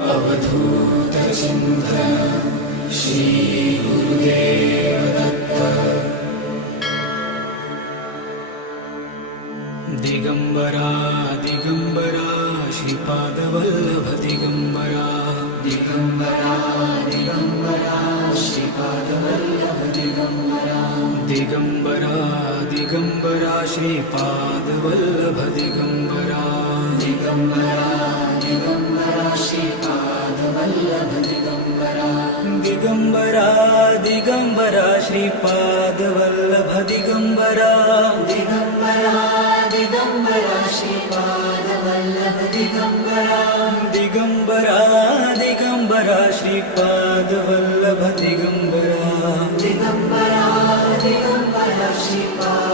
अवधूत चिंतन श्री गुरुदेव दत्त. दिगंबरा दिगंबरा श्रीपाद वल्लभ दिगंबरा. दिगंबरा दिगंबरा श्रीपाद वल्लभ दिगंबरा. दिगंबरा दिगंबरा श्रीपाद वल्लभ दिगंबरा. दिगंबरा दिगंबरा श्रीपाद वल्लभ दिगंबरा. दिगंबरा दिगंबरा श्रीपाद वल्लभ दिगंबरा. दिगंबरा दिगंबरा श्रीपाद वल्लभ दिगंबरा. दिगंबरा दिगंबरा श्रीपाद वल्लभ दिगंबरा. दिगंबरा दिगंबरा श्रीपाद